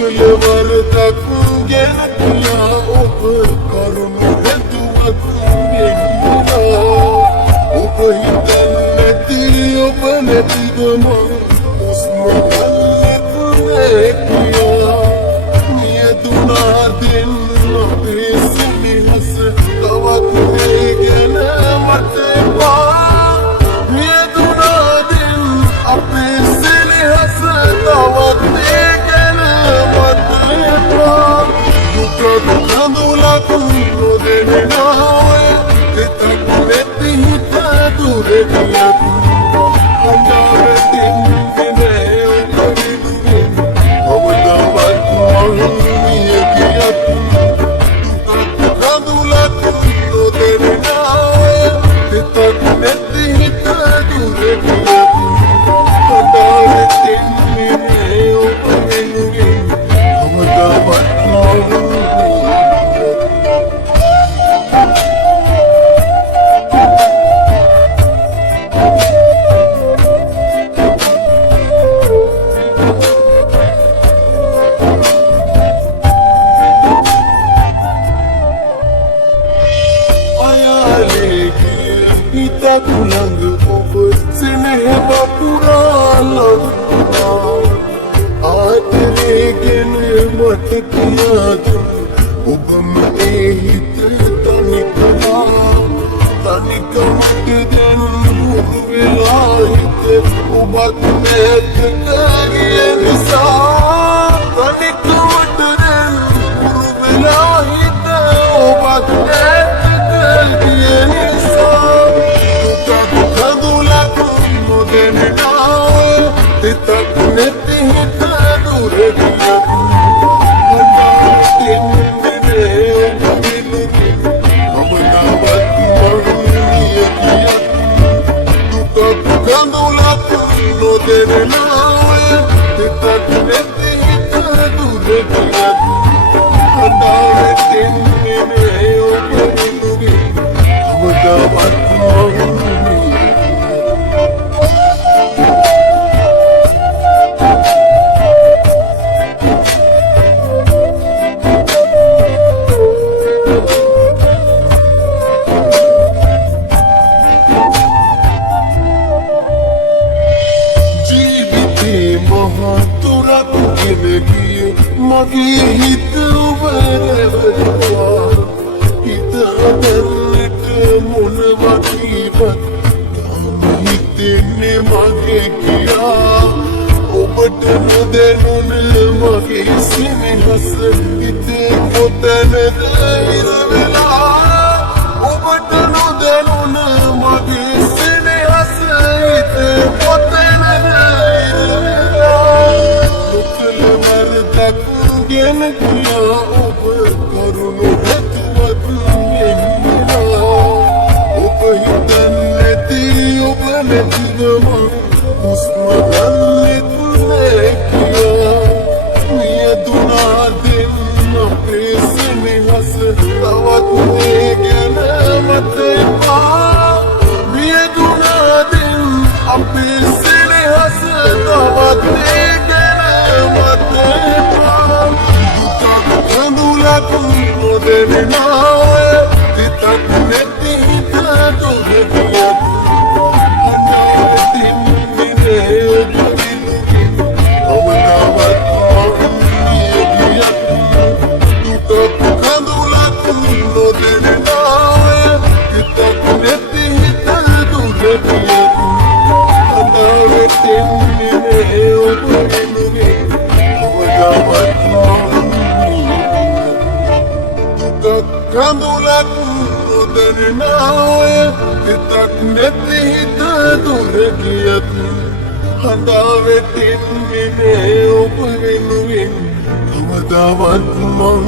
වරදක් ගැන කියා ඔබ කරුණු හැදුවක් ගෙනියලා ඔබ හිතන්නේ නැති ඔබ නැතිව මං හුස්ම ගන්නෙත් නෑ කියා මියදුනා දෙන්න අපේ සිහිනස තවත් මේ ගැන මට එපා මියදුනා දෙන්න අපේ සිහිනස තවත් මේ ගැන මට එපා දුක කඳුලක් නොදෙන්නාය දෙතක් නැති හිත දුරේ ගියත් Kulang ඔබ සෙනෙහ වපුරාලම් ආදරේගෙන මට කියා දුන් ඔබම ඒ හිත තනිකමට දැන් උරු වෙලා හිත ඔබත් නැත ගිය නිසා තනිකමට දැන් උරු වෙලා හිත ඔබත් නැත ගිය නිසා දෙතක් නැති හිත දුරේ ගියත් හඳාරෙන්නේ ඔබ වෙනුවෙන් කවදාවත් මරුණිය ගියත් දුක කඳුලක් නොදෙන්නාය දෙතක් නැති හිත දුරේ ගියත් හඳාරෙන්නේ ඔබ වෙනුවෙන් කවදාවත් මරුණිය මගේ හිත උබරවලා හිත හදන්නට මොනවත් කීවත් තාම හිතෙන්නේ මගේ කියා ඔබට නොදැනුන මගේ සෙනෙහස හිතේ කොතැනද ඉරවෙලා ඔබට නොදැනුන මගේ සෙනෙහස හිතේ කොතැනද ඉරවෙලා ගැන කියා ඔබ කරුණු හැදුවත් ගෙනියලා ඔබ හිතන්නේ නැති ඔබ නැතිව මං හුස්ම ගන්නෙත් නෑ කියා මියදුනා දෙන්න අපේ සෙනෙහස තවත් මේ ගැන මට එපා මියදුනා දෙන්න අපේ සෙනෙහස තවත් මේ ගැන මට එපා නොදෙන්නාය දෙතක් නැති හිත දුරේ ගියත් හඳාරෙන්නේ ඔබ වෙනුවෙන් කවදාවත් මරුණිය ගියත් දුක කඳුලක් නොදෙන්නාය දෙතක් නැති හිත දුරේ ගියත් හඳාරෙන්නේ ඔබ වෙනුවෙන් කවදාවත් කඳුලක් නොදෙන්නාය දෙතක් නැති හිත දුරේ ගියත් හඳාරෙන්නේ ඔබ වෙනුවෙන් කවදාවත් මං